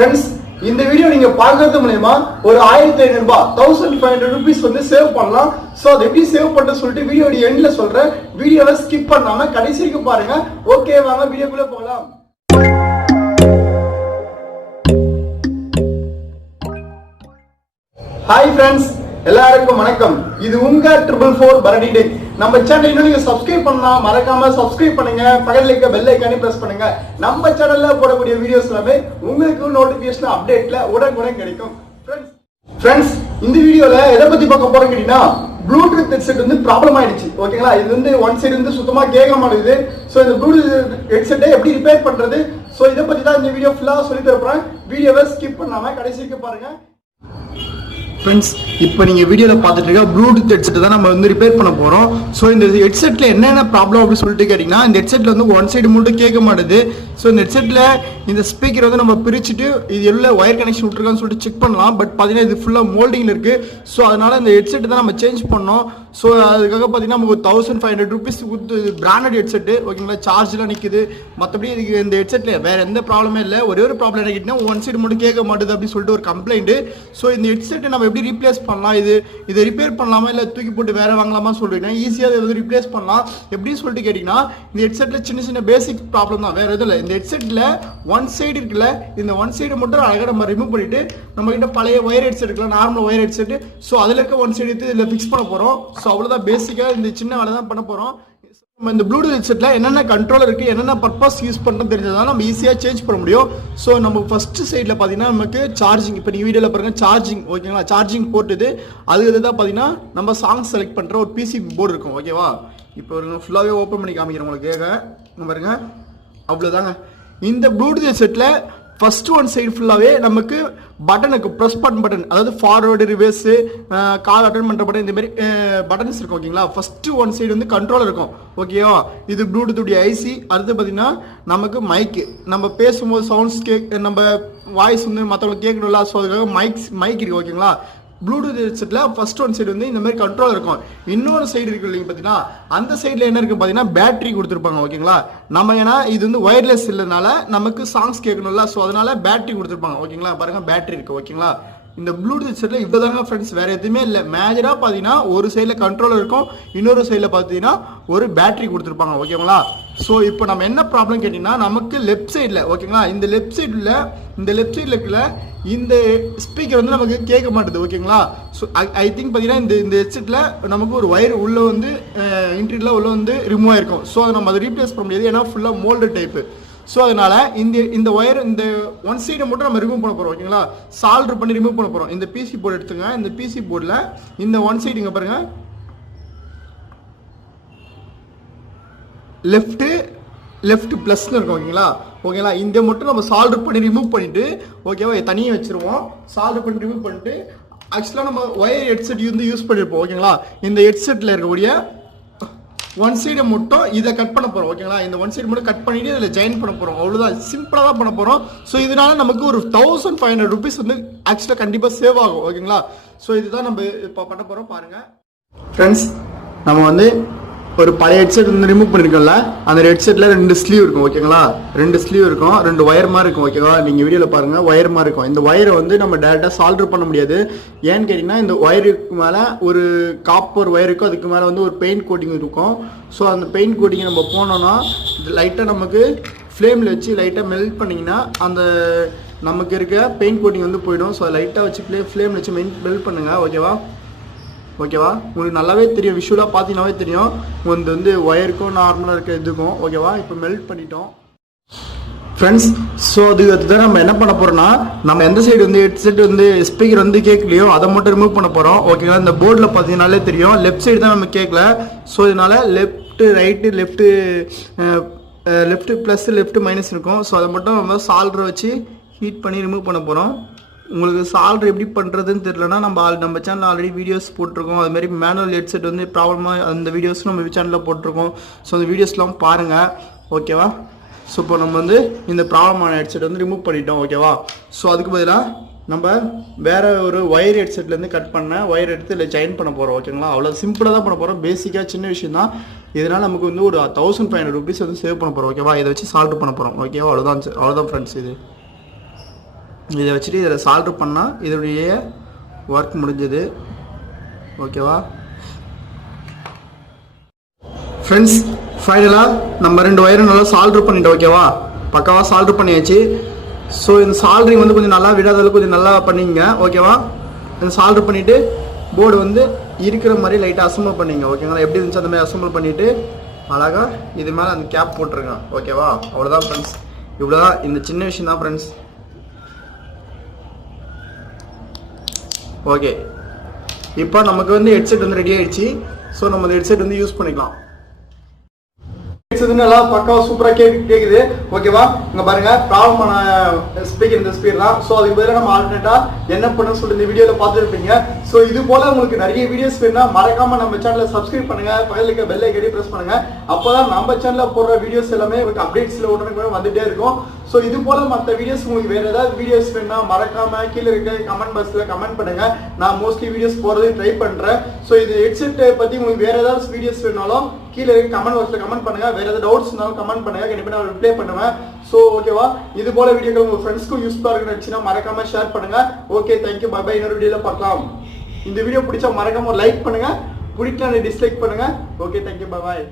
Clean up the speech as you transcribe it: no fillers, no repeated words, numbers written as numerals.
Friends, இந்த video நீங்க பார்க்கறது மூலமா ஒரு 1500 ரூபாய் 1500 rupees வந்து சேவ் பண்ணலாம். சோ அதை எப்படி சேவ் பண்ண சொல்லிட்டு வீடியோட எண்ட்ல சொல்றேன். வீடியோவை ஸ்கிப் பண்ணாம கடைசி வரைக்கும் பாருங்க. ஓகே, வாங்க வீடியோக்குள்ள போகலாம். ஹாய் ஃப்ரெண்ட்ஸ், எல்லாருக்கும் வணக்கம். இது உங்க 444 பரணி டெக். நம்ம சேனல் இன்னும் நீங்க சப்ஸ்கிரைப் பண்ணலாம், மறக்காம சப்ஸ்கிரைப் பண்ணுங்க. பக்கத்துல இருக்க பெல் ஐகானை பிரஸ் பண்ணுங்க. நம்ம சேனல்ல போடக்கூடிய வீடியோஸ் எல்லாமே உங்களுக்கு நோட்டிபிகேஷன் அப்டேட்ல உடனுக்குடன் கிடைக்கும். ஃப்ரெண்ட்ஸ், இந்த வீடியோல எதை பத்தி பார்க்க போறோம் கேட்டீங்கன்னா, ப்ளூடூத் ஹெட்செட் வந்து ப்ராப்ளம் ஆயிடுச்சு. ஓகேங்களா, இது வந்து ஒன் சைடு வந்து சுத்தமா கேட்க மாட்டேங்குது. ஸோ இந்த ப்ளூடூத் ஹெட்செட்டை எப்படி ரிப்பேர் பண்றது, ஸோ இதை பத்தி தான் இந்த வீடியோ ஃபுல்லா சொல்லி தரப்போறேன். வீடியோவை ஸ்கிப் பண்ணாம கடைசிக்கு பாருங்க. ஃப்ரெண்ட்ஸ், இப்போ நீங்கள் வீடியோவில் பார்த்துட்டு இருக்க ப்ளூடூத் ஹெட்செட் தான் நம்ம வந்து ரிப்பேர் பண்ண போகிறோம். ஸோ இந்த ஹெட்செட்டில் என்னென்ன ப்ராப்ளம் அப்படின்னு சொல்லிட்டு கேட்டிங்கன்னா, இந்த ஹெட்செட்டில் வந்து ஒன் சைடு மட்டும் கேட்க மாட்டுது. ஸோ இந்த ஹெட்செட்டில் இந்த ஸ்பீக்கர் வந்து நம்ம பிரிச்சுட்டு இது எல்லாம் ஒயர் கனெக்ஷன் விட்டுருக்கான்னு சொல்லிட்டு செக் பண்ணலாம். பட் பார்த்தீங்கன்னா இது ஃபுல்லாக மோல்டிங்கில் இருக்குது. ஸோ அதனால் இந்த ஹெட்செட் தான் நம்ம சேஞ்ச் பண்ணோம். ஸோ அதுக்காக பார்த்தீங்கன்னா நமக்கு 1500 rupees கொடுத்து பிராண்டட் ஹெட்செட்டு. ஓகேங்களா, சார்ஜ்லாம் நிற்குது. மற்றபடி இதுக்கு இந்த ஹெட்செட்டில் வேறு எந்த ப்ராப்ளமே இல்லை. ஒரே ஒரு ப்ராப்ளம் என்ன கேட்டிங்கன்னா, ஒன் சைடு மட்டும் கேட்க மாட்டுது அப்படின்னு சொல்லிட்டு ஒரு கம்ப்ளைண்ட். ஸோ இந்த ஹெட்செட்டை நம்ம எப்படி ரீப்ளேஸ் பண்ணலாம், இதை ரிப்பேர் பண்ணலாமா இல்லை தூக்கி போட்டு வேற வாங்கலாமா சொல்லிட்டு ஈஸியாக இதை வந்து ரிப்ளேஸ் பண்ணலாம். எப்படின்னு சொல்லிட்டு கேட்டிங்கன்னா, இந்த ஹெட்செட்டில் சின்ன சின்ன பேசிக் ப்ராப்ளம் தான், வேறு எதுவும் இல்லை. இந்த ஹெட்செட்டில் ஒன் சைடு இருக்குல்ல, இந்த ஒன் சைடு மட்டும் அழகாக நம்ம ரிமூவ் பண்ணிட்டு நம்ம கிட்ட பழைய ஒயர் ஹெட்செட் இருக்குல்ல, நார்மல் ஒயர் ஹெட்செட், ஸோ அதில் இருக்க ஒன் சைடு எடுத்து இதில் ஃபிக்ஸ் பண்ண போகிறோம். ஸோ அவ்வளோதான், பேசிக்காக இந்த சின்ன வேலை தான் பண்ண போகிறோம். நம்ம இந்த ப்ளூடூத் ஹெட்செட்டில் என்னென்ன கண்ட்ரோல் இருக்குது, என்னென்ன பர்பஸ் யூஸ் பண்ணுறது தெரிஞ்சதால் நம்ம ஈஸியாக சேஞ்ச் பண்ண முடியும். ஸோ நம்ம ஃபஸ்ட்டு சைடில் பார்த்தீங்கன்னா நமக்கு சார்ஜிங், இப்போ நீங்கள் வீடியோவில் பாருங்கள் சார்ஜிங். ஓகேங்களா, சார்ஜிங் போர்ட் இது. அது தான் பார்த்தீங்கன்னா நம்ம சாங்ஸ் செலக்ட் பண்ணுற ஒரு பிசி போர்டு இருக்கும். ஓகேவா, இப்போ ஒரு ஃபுல்லாகவே ஓப்பன் பண்ணி காமிக்கிறேன் உங்களுக்கு. பாருங்க, அவ்வளோதாங்க. இந்த ப்ளூடூத் ஹெட்செட்டில் ஃபர்ஸ்ட் ஒன் சைடு ஃபுல்லாகவே நமக்கு பட்டனுக்கு ப்ரெஸ் பட்டன், அதாவது ஃபார்வர்டு, ரிவர்ஸு, கால் அட்டன் பண்ணுற பட்டன், இந்த மாதிரி பட்டன்ஸ் இருக்கும். ஓகேங்களா, ஃபஸ்ட்டு ஒன் சைடு வந்து கண்ட்ரோல் இருக்கும். ஓகேவா, இது ப்ளூடூத்துடைய ஐசி. அடுத்து பார்த்தீங்கன்னா நமக்கு மைக்கு, நம்ம பேசும்போது சவுண்ட்ஸ் நம்ம வாய்ஸ் வந்து மற்றவங்களுக்கு கேட்கணும்ல, ஸோ அதுக்காக மைக் இருக்குது. ஓகேங்களா, ப்ளூடூத் ஹெட்செட்டில் ஃபர்ஸ்ட் ஒன் சைடு வந்து இந்த மாதிரி கண்ட்ரோல் இருக்கும். இன்னொரு சைடு இருக்கு இல்லைங்க, பார்த்தீங்கன்னா அந்த சைடில் என்ன இருக்குது பார்த்தீங்கன்னா பேட்டரி கொடுத்துருப்பாங்க. ஓகேங்களா, நம்ம ஏன்னா இது வந்து ஒயர்லெஸ் இல்லைனால நமக்கு சாங்ஸ் கேட்கணும்ல, ஸோ அதனால பேட்டரி கொடுத்துருப்பாங்க. ஓகேங்களா, பாருங்கள் பேட்டரி இருக்குது. ஓகேங்களா, இந்த ப்ளூடூத் ஹெட்செட்டில் இப்போ தாங்க ஃப்ரெண்ட்ஸ், வேறு எதுவுமே இல்லை. மேஜராக பார்த்தீங்கன்னா ஒரு சைடில் கண்ட்ரோல் இருக்கும், இன்னொரு சைடில் பார்த்தீங்கன்னா ஒரு பேட்டரி கொடுத்துருப்பாங்க. ஓகேங்களா, ஸோ இப்போ நம்ம என்ன ப்ராப்ளம் கேட்டிங்கன்னா, நமக்கு லெஃப்ட் சைடில், ஓகேங்களா, இந்த லெஃப்ட் சைடில் இருக்குல்ல, இந்த ஸ்பீக்கர் வந்து நமக்கு கேட்க மாட்டுது. ஓகேங்களா, ஸோ ஐ திங்க் பார்த்தீங்கன்னா இந்த ஹெட்செட்டில் நமக்கு ஒரு ஒயர் உள்ளே வந்து இன்ட்ரியில் உள்ளே வந்து ரிமூவ் ஆயிருக்கும். ஸோ அதை நம்ம அதை ரீப்ளேஸ் பண்ண முடியாது, ஏன்னா ஃபுல்லாக மோல்டு டைப்பு. ஸோ அதனால் இந்த ஒயர் இந்த ஒன் சைடை மட்டும் நம்ம ரிமூவ் பண்ண போகிறோம். ஓகேங்களா, சால்டர் பண்ணி ரிமூவ் பண்ண போகிறோம். இந்த பிசி போர்டு எடுத்துங்க. இந்த பிசி போர்டில் இந்த ஒன் சைடு இங்கே பாருங்கள், லெஃப்ட் ப்ளஸ்ன்னு இருக்கும். ஓகேங்களா, இந்த மட்டும் நம்ம சால்டர் பண்ணி ரிமூவ் பண்ணிவிட்டு, ஓகேவா, தனியாக வச்சுருவோம். சால்டர் பண்ணி ரிமூவ் பண்ணிட்டு ஆக்சுவலாக நம்ம ஒயர் ஹெட்செட் வந்து யூஸ் பண்ணியிருப்போம். ஓகேங்களா, இந்த ஹெட்செட்டில் இருக்கக்கூடிய ஒன் சைடை மட்டும் இதை கட் பண்ண போகிறோம். ஓகேங்களா, இந்த ஒன் சைடு மட்டும் கட் பண்ணிவிட்டு இதில் ஜாயின் பண்ண போகிறோம். அவ்வளோதான், சிம்பிளாக தான் பண்ண போகிறோம். ஸோ இதனால நமக்கு ஒரு 1500 rupees வந்து ஆக்சுவலாக கண்டிப்பாக சேவ் ஆகும். ஓகேங்களா, ஸோ இதுதான் நம்ம இப்போ பண்ண போகிறோம். பாருங்கள் ஃப்ரெண்ட்ஸ், நம்ம வந்து ஒரு பழைய ஹெட்செட் வந்து ரிமூவ் பண்ணியிருக்கோம்ல, அந்த ஹெட்செட்டில் 2 ஸ்லீவ் இருக்கும். ஓகேங்களா, 2 ஸ்லீவ் இருக்கும், 2 ஒயர் மாதிரி இருக்கும். ஓகேவா, நீங்கள் வீடியோவில் பாருங்கள், ஒயர் மாதிரி இருக்கும். இந்த ஒயரை வந்து நம்ம டேரெக்டாக சால்டர் பண்ண முடியாது. ஏன்னு கேட்டிங்கன்னா, இந்த ஒயருக்கு மேலே ஒரு காப்பர் ஒயர் இருக்கும், அதுக்கு மேலே வந்து ஒரு பெயிண்ட் கோட்டிங் இருக்கும். ஸோ அந்த பெயிண்ட் கோட்டிங்கை நம்ம போனோன்னா லைட்டாக நமக்கு ஃப்ளேமில் வச்சு லைட்டாக மெல்ட் பண்ணிங்கன்னா அந்த நமக்கு இருக்க பெயிண்ட் கோட்டிங் வந்து போயிடும். ஸோ லைட்டாக வச்சு ஃப்ளேமில் வச்சு மெல்ட் பண்ணுங்கள். ஓகேவா, உங்களுக்கு நல்லாவே தெரியும், விஷுவலாக பார்த்தீங்கன்னாவே தெரியும் உங்களுக்கு வந்து ஒயருக்கும் நார்மலாக இருக்க இதுக்கும். ஓகேவா, இப்போ மெல்ட் பண்ணிட்டோம் ஃப்ரெண்ட்ஸ். ஸோ அதுதான் நம்ம என்ன பண்ண போகிறோம்னா, நம்ம எந்த சைடு வந்து ஹெட்செட் வந்து ஸ்பீக்கர் வந்து கேட்கலையோ அதை மட்டும் ரிமூவ் பண்ண போகிறோம். ஓகேங்களா, இந்த போர்டில் பார்த்தீங்கன்னாலே தெரியும் லெஃப்ட் சைடு தான் நம்ம கேட்கல. ஸோ இதனால் left right left plus left minus இருக்கும். ஸோ அதை மட்டும் நம்ம சால்டரை வச்சு ஹீட் பண்ணி ரிமூவ் பண்ண போகிறோம். உங்களுக்கு சால்டர் எப்படி பண்ணுறதுன்னு தெரியலனா நம்ம சேனலில் ஆல்ரெடி வீடியோஸ் போட்டிருக்கோம். அதுமாதிரி மேனுவல் ஹெட்செட் வந்து ப்ராப்ளமாக அந்த வீடியோஸும் நம்ம சேனலில் போட்டிருக்கோம். ஸோ அந்த வீடியோஸ்லாம் பாருங்கள். ஓகேவா, ஸோ இப்போ நம்ம வந்து இந்த ப்ராப்ளமான ஹெட்செட் வந்து ரிமூவ் பண்ணிட்டோம். ஓகேவா, ஸோ அதுக்கு பதிலாக நம்ம வேறு ஒரு ஒயர் ஹெட்செட்லேருந்து கட் பண்ண ஒயர் எடுத்து இல்லை ஜாயின் பண்ண போகிறோம். ஓகேங்களா, அவ்வளோ சிம்பிளாக தான் பண்ண போகிறோம். பேசிக்காக சின்ன விஷயம் தான். இதனால் நமக்கு வந்து ஒரு 1500 rupees வந்து சேவ் பண்ண போகிறோம். ஓகேவா, இதை வச்சு சால்வ் பண்ண போகிறோம். ஓகேவா, அவ்வளோதான் ஃப்ரெண்ட்ஸ். இது இதை வச்சுட்டு இதில் சால்டர் பண்ணால் இதோடைய ஒர்க் முடிஞ்சது. ஓகேவா ஃப்ரெண்ட்ஸ், ஃபைனலாக நம்ம 2 ஒயரும் நல்லா சால்டர் பண்ணிட்டோம். ஓகேவா, பக்காவாக சால்டர் பண்ணியாச்சு. ஸோ இந்த சால்டரிங் வந்து கொஞ்சம் நல்லா விடாத அளவுக்கு கொஞ்சம் நல்லா பண்ணிங்க. ஓகேவா, இந்த சால்டர் பண்ணிவிட்டு போர்டு வந்து இருக்கிற மாதிரி லைட்டாக அசம்பிள் பண்ணிங்க. ஓகேங்களா, எப்படி இருந்துச்சு அந்த மாதிரி அசம்பிள் பண்ணிவிட்டு அழகாக இது மேலே அந்த கேப் போட்டுருங்க. ஓகேவா, அவ்வளோதான் ஃப்ரெண்ட்ஸ். இவ்வளோதான், இந்த சின்ன விஷயம் தான் ஃப்ரெண்ட்ஸ். ஓகே, இப்போ நமக்கு வந்து ஹெட்செட் வந்து ரெடி ஆகிடுச்சு. ஸோ நம்ம அந்த ஹெட்செட் வந்து யூஸ் பண்ணிக்கலாம். நல்லா பக்காவா சூப்பரா கேக்குது. ஓகேவா, இங்க பாருங்க ப்ராப்ளமான ஸ்பீக்கர் இந்த ஸ்பீக்கர் தான். சோ அதுக்கு பதிலா நம்ம ஆல்டர்னேட்டா என்ன பண்ண சொல்லி இந்த வீடியோல பார்த்துருப்பீங்க. சோ இது போல உங்களுக்கு நிறைய வீடியோஸ் வேணும்னா மறக்காம நம்ம சேனலை சப்ஸ்கிரைப் பண்ணுங்க, பக்கத்துல இருக்க பெல் ஐக்கனை பிரஸ் பண்ணுங்க. அப்பதான் நம்ம சேனல்ல போடுற வீடியோஸ் எல்லாமே உங்களுக்கு அப்டேட்ஸ்ல உடனே வந்துட்டே இருக்கும். ஸோ இது போல மற்ற வீடியோஸ் உங்களுக்கு வேற ஏதாவது வீடியோஸ் வேணும்னா மறக்காம கீழே இருக்க கமெண்ட் பாக்ஸ்ல கமெண்ட் பண்ணுங்க. நான் மோஸ்ட்லி வீடியோஸ் போறது ட்ரை பண்றேன். ஸோ இது ஹெட்செட் பத்தி உங்களுக்கு வேற ஏதாவது வீடியோஸ் வேணாலும் கீழே இருக்க கமெண்ட் பாக்ஸ்ல கமெண்ட் பண்ணுங்க. வேற ஏதாவது டவுட்ஸ் இருந்தாலும் கமெண்ட் பண்ணுங்க, கண்டிப்பா நான் ரிப்ளை பண்ணுவேன். ஸோ ஓகேவா, இது போல வீடியோக்கள் உங்க ஃப்ரெண்ட்ஸ்க்கும் யூஸ்ஃபுல்லா இருக்குன்னு மறக்காம ஷேர் பண்ணுங்க. Okay, thank you, bye bye. இன்னொரு வீடியோல பார்க்கலாம். இந்த வீடியோ பிடிச்சா மறக்காம லைக் பண்ணுங்க, பிடிக்கல டிஸ்லைக் பண்ணுங்க. Okay, thank you, bye bye.